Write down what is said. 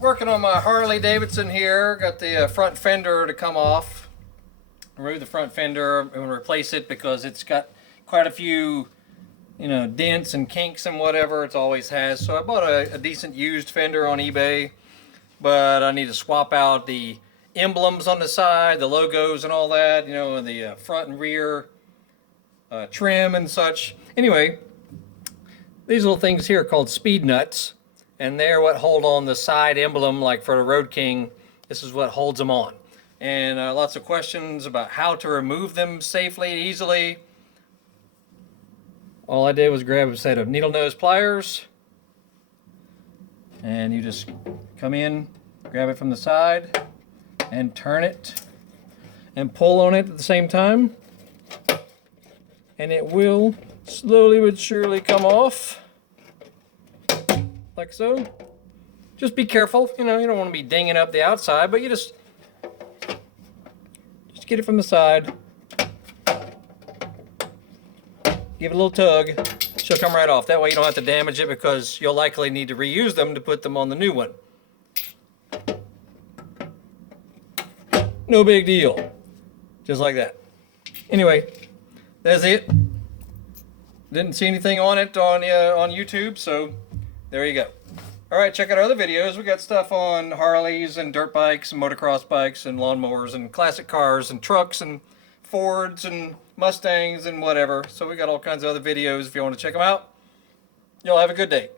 Working on my Harley Davidson here. Got the front fender to come off. Remove the front fender. I'm going to replace it because it's got quite a few, dents and kinks and whatever. It always has. So I bought a decent used fender on eBay, but I need to swap out the emblems on the side, the logos and all that, and the front and rear trim and such. Anyway, these little things here are called speed nuts. And they're what hold on the side emblem, like for the Road King. This is what holds them on. And lots of questions about how to remove them safely, easily. All I did was grab a set of needle nose pliers. And you just come in, grab it from the side, and turn it. And pull on it at the same time. And it will slowly but surely come off. Like so. Just be careful, you don't want to be dinging up the outside, but you just get it from the side. Give it a little tug. She'll come right off. That way you don't have to damage it because you'll likely need to reuse them to put them on the new one. No big deal. Just like that. Anyway, that's it. Didn't see anything on it on YouTube, so there you go. Alright, check out our other videos. We got stuff on Harleys and dirt bikes and motocross bikes and lawnmowers and classic cars and trucks and Fords and Mustangs and whatever. So we got all kinds of other videos if you want to check them out. Y'all have a good day.